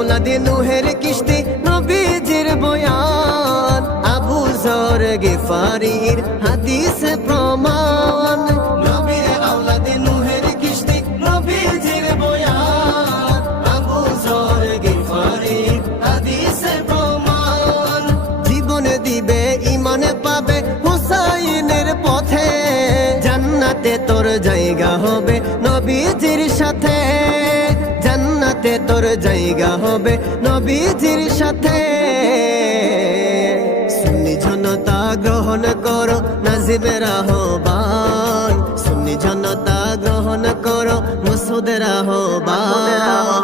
আওলাদে নূহের কিস্তি নবীজির বয়ান, আবু যর গিফারির হাদিসে প্রমাণ। নবীর আওলাদে নূহের কিস্তি নবীজির বয়ান, আবু যর গিফারির হাদিসে প্রমাণ। জীবন দিবে ঈমান পাবে হুসাইনের পথে, জান্নাতে তোর জায়গা হবে নবীজির সাথে, জান্নাতে তোর জায়গা হবে নবীজির সাথে। সুন্নি জনতা গ্রহণ করো নাজিবের আহ্বান, সুন্নি জনতা গ্রহণ করো মাসুদের আহ্বান।